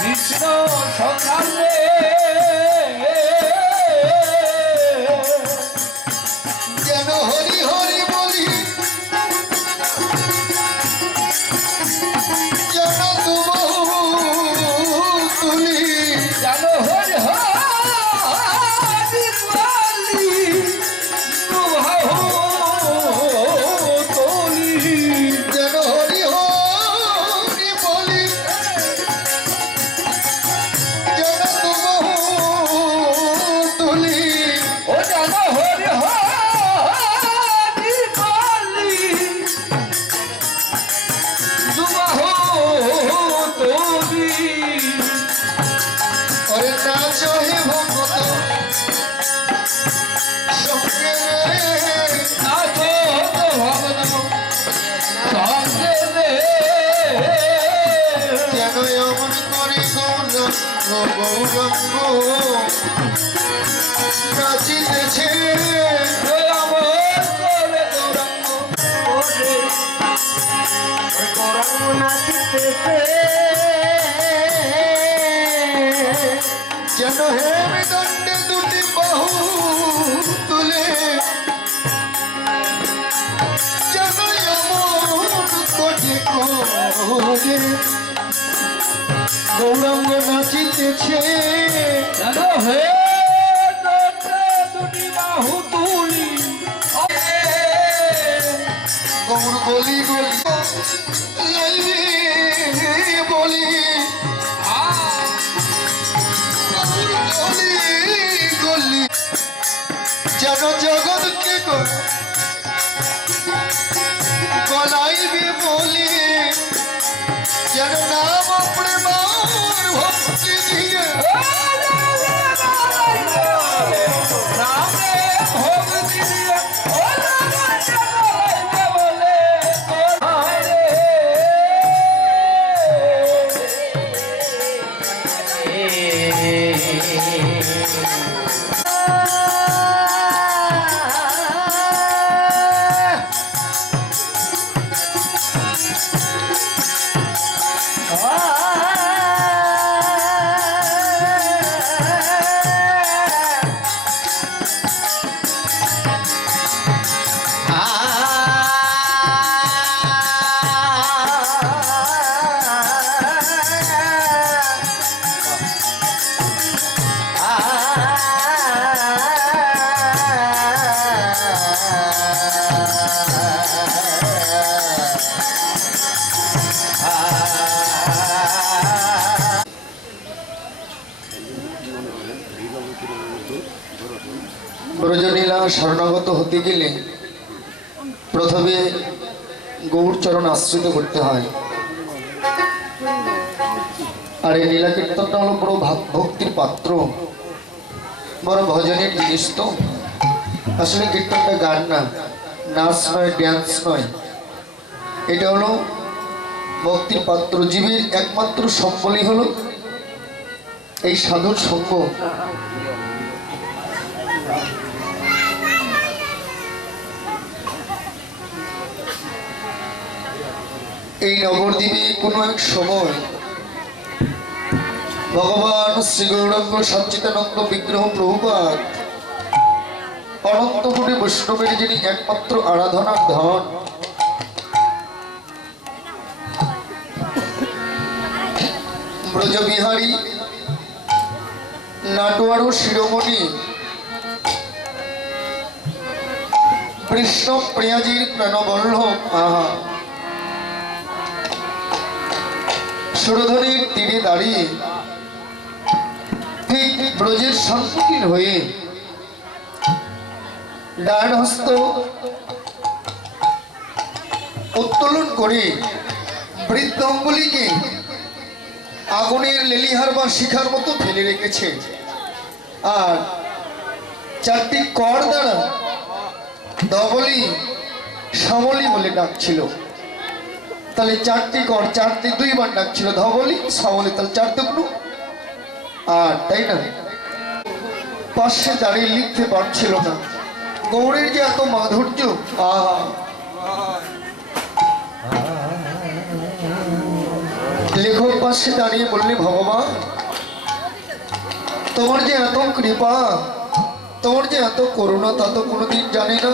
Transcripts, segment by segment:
কৃষ্ণ সন্ধানে যেন হরি হরি বলি যেন তুলি যেন হরি হরি বলি তোলি যেন হরি হরি বলি যেন তুলি ও যেন হরি হরি বলি দুবাহু তোলি ওরে নাচ হে ভগত সঙ্গে নাচো ভগবান সঙ্গে রে যেন এমন করে গৌরঙ্গ নাচিতেছে যেন হেমে দণ্ডে দুটি বাহু তুলে যেন এমন করে গৌরাঙ্গ নাচিতেছে যেন হে দুটি বাহু তুলি গৌর গলি গলি বলি গৌর গলি গলি যেন জগৎকে গলাইবে বলি যেন নাম প্রেমার ভক্তি দিয়ে রামে ভক্তি দিয়ে বলে ব্রজনীলা শরণাগত হতে গেলে প্রথমে গৌরচরণ আশ্রিত করতে হয়। আর এই লীলা কীর্তনটা হলো বড় ভক্তির পাত্র, বড় ভজনের জিনিস। তো আসলে কীর্তনটা গান না, নাচ নয়, ড্যান্স নয়, এটা হলো ভক্তির পাত্র। জীবের একমাত্র সম্বলই হলো এই সাধুর সঙ্গ। এই নবদ্বীপে কোনো এক সময় ভগবান শ্রী গৌরাঙ্গ সচ্চিদানন্দ বিগ্রহ প্রভুপাদ অনন্ত কোটি বৈষ্ণবের যিনি একমাত্র আরাধনার ধন, ব্রজবিহারী নাটোয়ার শিরোমণি কৃষ্ণ প্রিয়াজির প্রাণবল্লভ আহা সুরধনীর তীরে দাঁড়িয়ে ঠিক ব্রজের সম্মুখীন হয়ে ডান হস্ত উত্তোলন করে বৃদ্ধ অঙ্গুলিকে আগুনের লেলিহার বা শিখার মতো ফেলে রেখেছে, আর চারটি কর দ্বারা ধবলি শ্যামলি বলে ডাকছিল। তাহলে চারটি কর, চারটি দুইবার ডাকছিল, ধবলি শ্যামলি, তাহলে চারটে গুলো। আর তাই না, পাশে দাঁড়িয়ে লিখতে পারছিল না। গৌরের যে এত মাধুর্য, আহা! লেখক পাশে দাঁড়িয়ে বললে, ভগবান তোমার যে এত কৃপা, তোমার যে এত করুণা, তা তো কোনোদিন জানি না,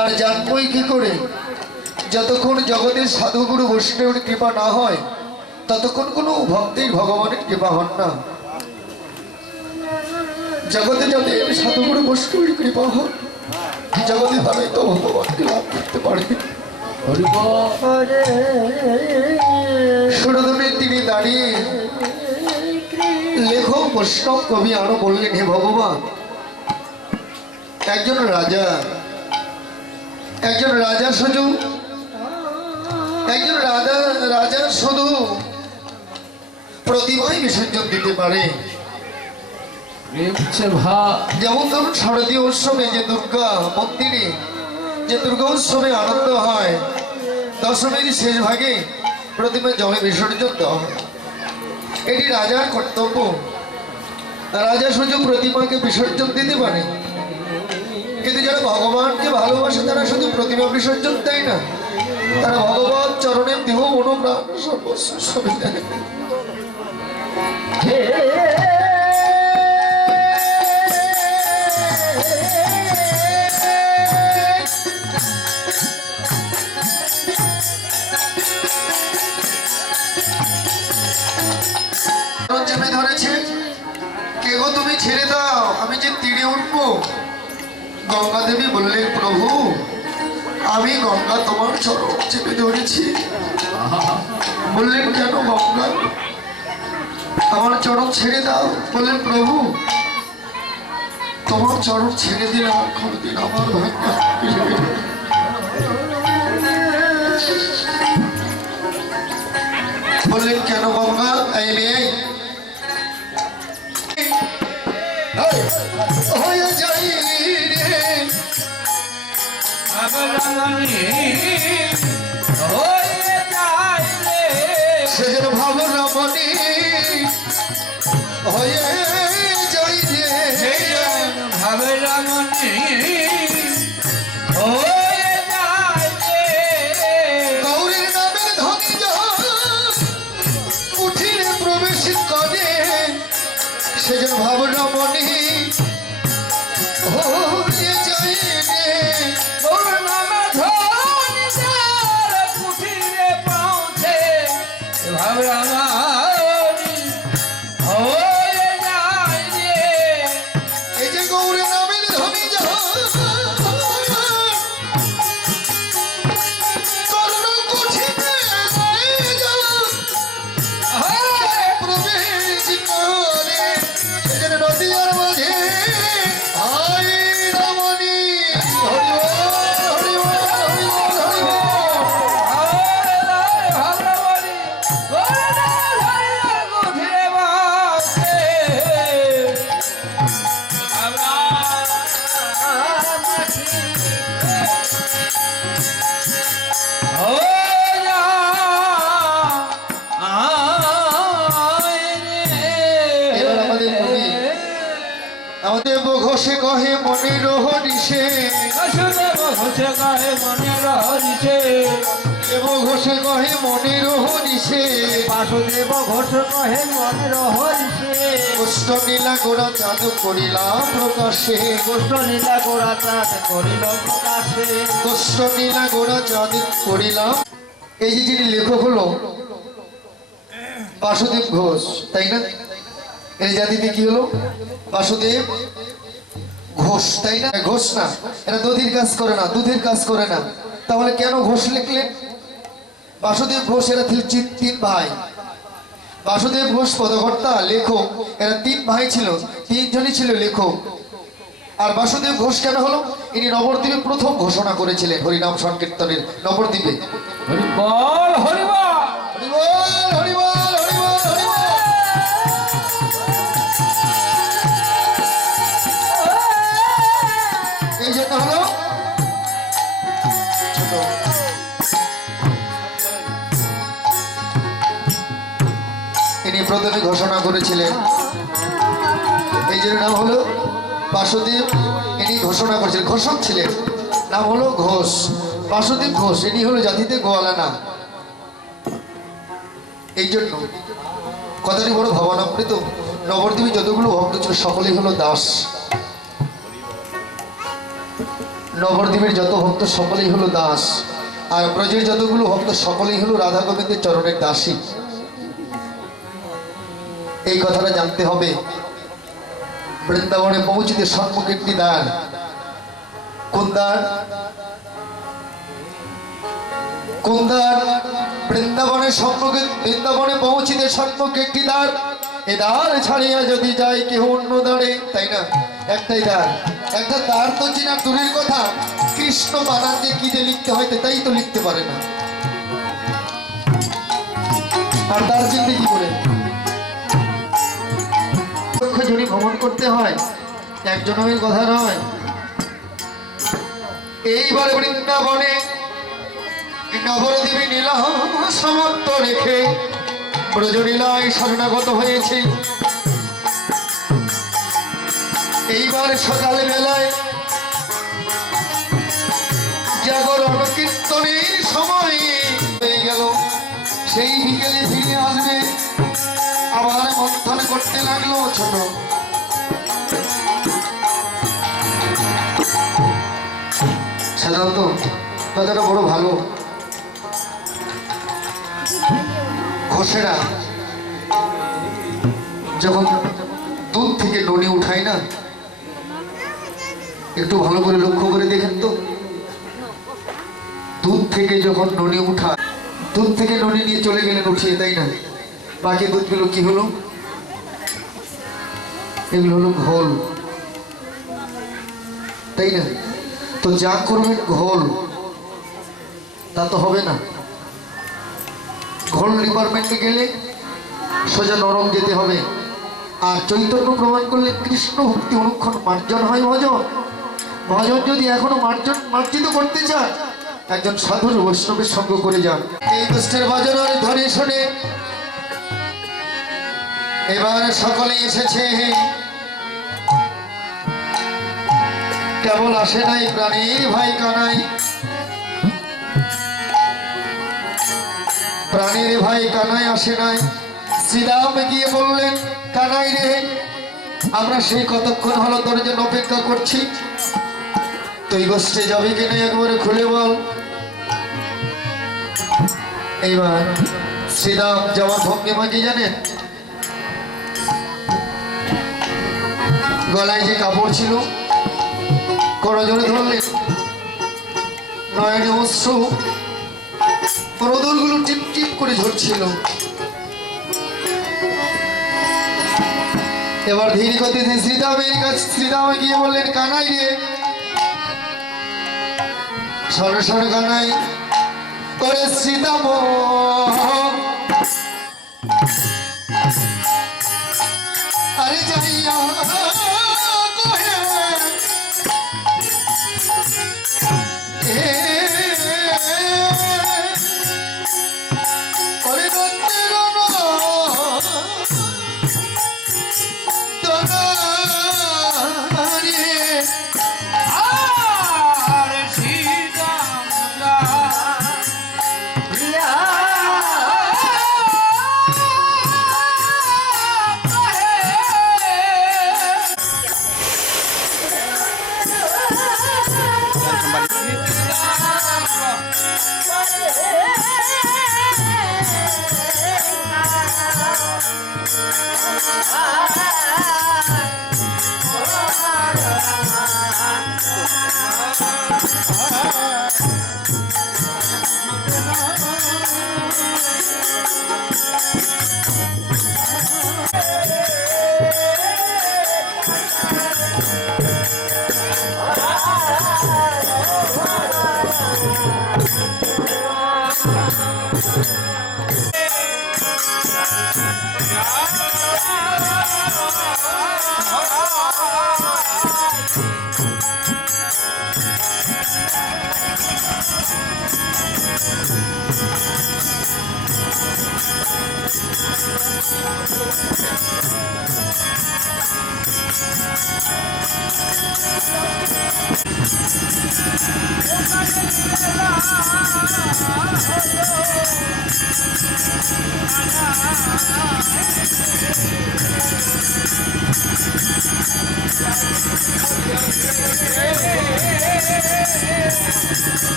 আর জানবই কি করে? যতক্ষণ জগতের সাধুগুরু বৈষ্ণবের কৃপা না হয়, ততক্ষণ কোনো ভক্তের ভগবানের কৃপা হন না। জগতে যাদের সাধুগুরু বৈষ্ণবের কৃপা হন, জগতে তারাই তো ভগবানকে লাভ করতে পারে। সুরধনে তিনি দাঁড়িয়ে লেখক বৈষ্ণব কবি আরো বললেন, হে ভগবান, একজন রাজা শুধু প্রতিমাই বিসর্জন দিতে পারে। যেমন ধরুন শারদীয় উৎসবে যে দুর্গা মন্দিরে যে দুর্গা উৎসবে আনন্দ হয়, দশমীর শেষ ভাগে প্রতিমা জলে বিসর্জন দেওয়া হয়, এটি রাজার কর্তব্য। রাজা শুধু প্রতিমাকে বিসর্জন দিতে পারে, কিন্তু যারা ভগবানকে ভালোবাসে তারা শুধু প্রতিমা বিসর্জন দেয় না, তারা ভগবান চরণে দেহ মনোপ্রাণ সর্বস্ব সবই দেয়। চেপে ধরেছে, কে গো তুমি, ছেড়ে দাও, আমি যে তীরে উঠবো। গঙ্গা দেবী বললেন, প্রভু আমি গঙ্গা তোমার চরণ চেপে ধরেছি। বললেন, কেন গঙ্গা, আমার চরণ ছেড়ে দাও। বললেন, প্রভু তোমার চরণ ছেড়ে দিলে আর কোনদিন আমার ভাগ্য ফিরে এলো না। বললেন, কেন গঙ্গা, এই মেয়ে হয়ে যাই রে, সেজন ভাব রমণী হয়ে যাই রে, ভাবে রামণী গৌরীর নামের ধনী উঠিলে প্রবেশ করে, সেজন ভাব রমণী হয়ে যাই রে। ভাবে এই যে গৌরীর নামের ধনী কর্ণ কঠিনে প্রবেশ করে, সেজন নদীর মাঝে আই রমণী। হরি বল, হরি বল, হরি বল, হরি বল। এবার আমাদের কবি আমাদের ঘোষে কহে মনের হরিষে, দেব ঘোষে কহে মনের হরিষে, বাসুদেব ঘোষ কহে মনের হরিষে, কৃষ্ণ নীলা গোড়া চাঁদ করিলাম প্রকাশে, কৃষ্ণ নীলা গোড়া চাঁদ করিল প্রকাশে, কৃষ্ণ নীলা গোড়া চাঁদ করিলাম। এই যে যিনি লেখক হলো বাসুদেব ঘোষ, তাই না? এই জাতিতে কি হলো? বাসুদেব ঘোষ, তাই না? ঘোষ না, এরা দধির কাজ করে না, দুধের কাজ করে না, তাহলে কেন ঘোষ লিখলেন? বাসুদেব ঘোষ এরা তিন ভাই। বাসুদেব ঘোষ পদকর্তা, লেখক, এরা তিন ভাই ছিল, তিনজনই ছিল লেখক। আর বাসুদেব ঘোষ কেন হলো? ইনি নবদ্বীপে প্রথম ঘোষণা করেছিলেন হরিনাম সংকীর্তনের, নবদ্বীপে। বল প্রথমে ঘোষণা করেছিলেন, এই যে নাম হলো বাসুদেব, ইনি ঘোষণা করেছিলেন, ঘোষক ছিলেন, নাম হলো ঘোষ, বাসুদেব ঘোষ, ইনি হলো জাতিতে গোয়ালা নাম। এই জন্য কথাটি বড় ভাবনামৃত। নবদ্বীপে যতগুলো ভক্ত ছিল সকলেই হলো দাস, নবদ্বীপের যত ভক্ত সকলেই হলো দাস, আর ব্রজের যতগুলো ভক্ত সকলেই হলো রাধা গোবিন্দের চরণের দাসী। এই কথাটা জানতে হবে। বৃন্দাবনে পৌঁছিতে সম্মুখে একটি দ্বার, কোন দ্বার? কোন দ্বার? বৃন্দাবনের সম্মুখে, বৃন্দাবনে পৌঁছিতে সম্মুখে একটি দ্বার, এ দ্বার ছাড়িয়া যদি যায় কেউ অন্য দ্বারে, তাই না? একটাই দ্বার, একটা দ্বার তো চেনা দূরের কথা, কৃষ্ণ বানান যে কি যে লিখতে হয় তাই তো লিখতে পারে না, আর দ্বার চিনতে কি করে? যদি ভ্রমণ করতে হয়, এক জনমের কথা নয়। এইবারে বৃন্দাবনে নবদ্বীপে নীলা সমর্থ রেখে ব্রজলীলায় শরণাগত হয়েছে। এইবার সকাল বেলায় জাগরণ কীর্তনের সময় হয়ে গেল, সেই বিকেলে ফিরে আসবে, আবার মন্থন করতে লাগলো। ছোট সাধারণত কথাটা বড় ভালো। ঘোষেরা যখন দুধ থেকে ননি উঠায় না, একটু ভালো করে লক্ষ্য করে দেখেন তো, দুধ থেকে যখন ননি উঠায়, দুধ থেকে ননি নিয়ে চলে গেলেন উঠিয়ে, তাই না? বাকি দুধগুলো কি হলো? এগুলো হলো ঘোল, তাই না? তো যা করবেন ঘোল, তা তো হবে না। ঘোল ডিপার্টমেন্টে গেলে সোজা নরম যেতে হবে। আর চৈতন্য প্রমাণ করলে কৃষ্ণ ভক্তি অনুক্ষণ মার্জন হয় ভজন। ভজন যদি এখনো মার্জিত করতে চান, একজন সাধুর বৈষ্ণবের সঙ্গ করে যান। এই দুষ্টের ভজন ধরে শুনে এবার সকলে এসেছে, কেবল আসে নাই প্রাণীর ভাই কানাই, প্রাণীর ভাই কানাই আসে নাই। শ্রীরাম গিয়ে বললেন, কানাই রে, আমরা সেই কতক্ষণ হলো তোর জন্য অপেক্ষা করছি, তুই গোষ্ঠে যাবি কিনা একবারে খুলে বল। এইবার শ্রীরাম যাওয়ার ভঙ্গিমা কি জানেন? গলায় যে কাপড় ছিল করজোড়ে ধরলেন, নয়নে অশ্রু, রোদলগুলো টিপ টিপ করে ঝরছিল। এবার ধীরে গতিতে শ্রীরামের কাছে, শ্রীরামে গিয়ে বললেন, কানাই রে, সরে সরে কানাই করে শ্রীরাম আরে যাইয়া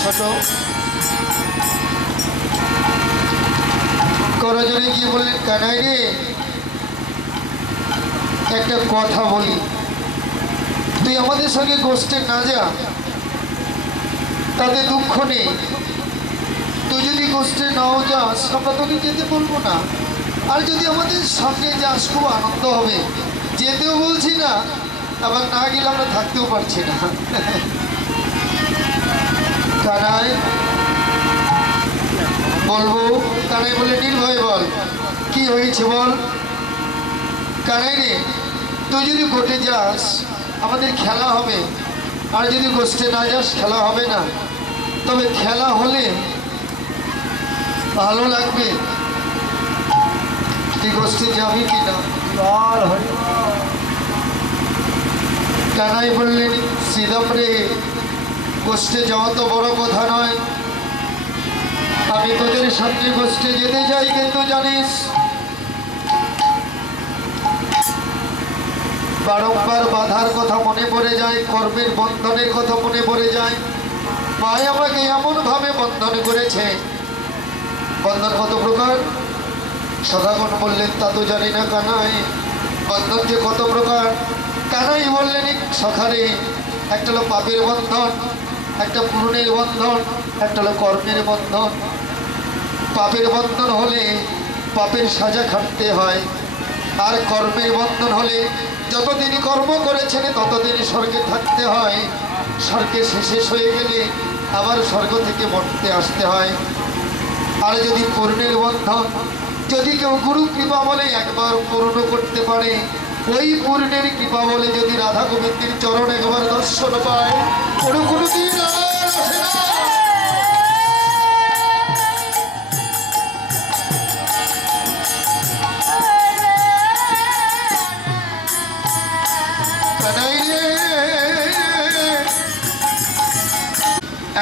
ছোট করজনে গিয়ে বললেন, কানাই রে, একটা কথা বলি, তুই আমাদের সঙ্গে গোষ্ঠে না যা, তাতে দুঃখ নেই। তুই যদি গোষ্ঠে নাও যাস, আমরা তোকে যেতে বলবো না। আর যদি আমাদের সঙ্গে যাস, খুব আনন্দ হবে। যেতেও বলছি না, আবার না গেলে আমরা থাকতেও পারছি না। কানাই বলবো? কানাই বলে, নির্ভয় বল, কি হয়েছে বল। কানাই রে, তুই যদি গোটে যাস, আমাদের খেলা হবে। আর যদি গোষ্ঠে না যাস, খেলা হবে না। তবে খেলা হলে ভালো লাগবে। তুই গোষ্ঠে যাবি কিনা? কানাই বললেন, শ্রীরাম রে, গোষ্ঠে যাওয়া তো বড় কথা নয়। আমি তোদের সঙ্গে গোষ্ঠে যেতে চাই, কিন্তু জানিস বারংবার বাধার কথা মনে পড়ে যায়, কর্মের বন্ধনের কথা মনে পড়ে যায়। মায় আমাকে এমন ভাবে বন্ধন করেছে। বন্ধন কত প্রকার? সদাগণ বললেন, তা তো জানি না কানাই, বন্ধন যে কত প্রকার। কানাই বললেন, সখারে, একটা হলো পাপের বন্ধন, একটা পূরণের বন্ধন, একটা হলো কর্মের বন্ধন। পাপের বন্ধন হলে পাপের সাজা খাটতে হয়। আর কর্মের বন্ধন হলে যতদিন কর্ম করেছেন ততদিন স্বর্গে থাকতে হয়। স্বর্গে শেষ হয়ে গেলে আবার স্বর্গ থেকে মরতে আসতে হয়। আর যদি পূর্ণের বন্ধন, যদি কেউ গুরু কৃপা বলে একবার পূর্ণ করতে পারে, ওই পূর্ণের কৃপা বলে যদি রাধা গোবিন্দের চরণ একবার দর্শন পায়, কোনোদিন আর আসে না।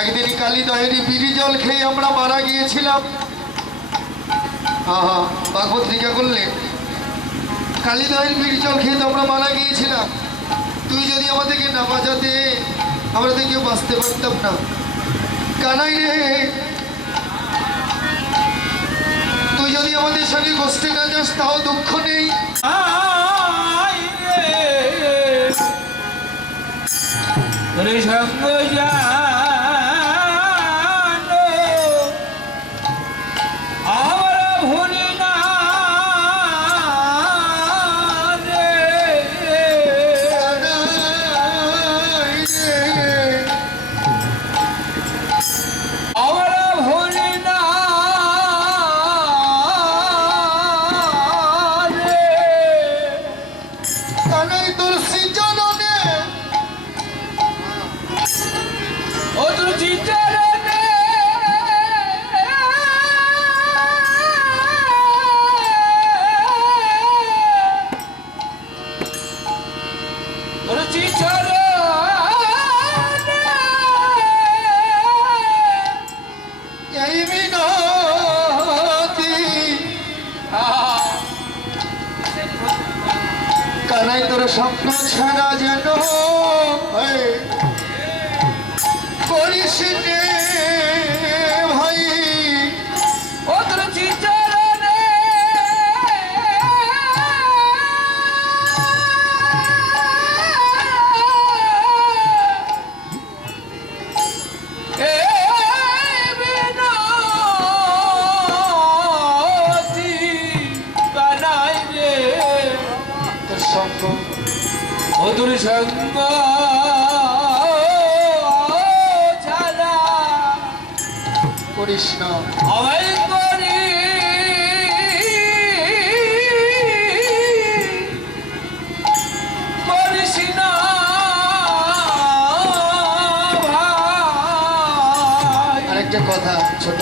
একদিন কালীদহেরই বিড়ি জল খেয়ে আমরা মারা গিয়েছিলাম। বাগপত্রিকা করলেন, কালীদহের বিড়ি জল খেয়ে তো আমরা মারা গিয়েছিলাম। তুই যদি আমাদেরকে না বাঁচাতে, আমরা তো কেউ বাঁচতে পারতাম না। কানাই রে, তুই যদি আমাদের সঙ্গে গোষ্ঠী না যাস, তাও দুঃখ নেই। কানাই তোর স্বপ্ন ছাড়া যেন করিস নে ভাই, ও তোর চিচরণে সঙ্গ মধুর সঙ্গ ছাড়া করিস না। আমায় করি করিস না ভাই। আরেকটা কথা ছোট,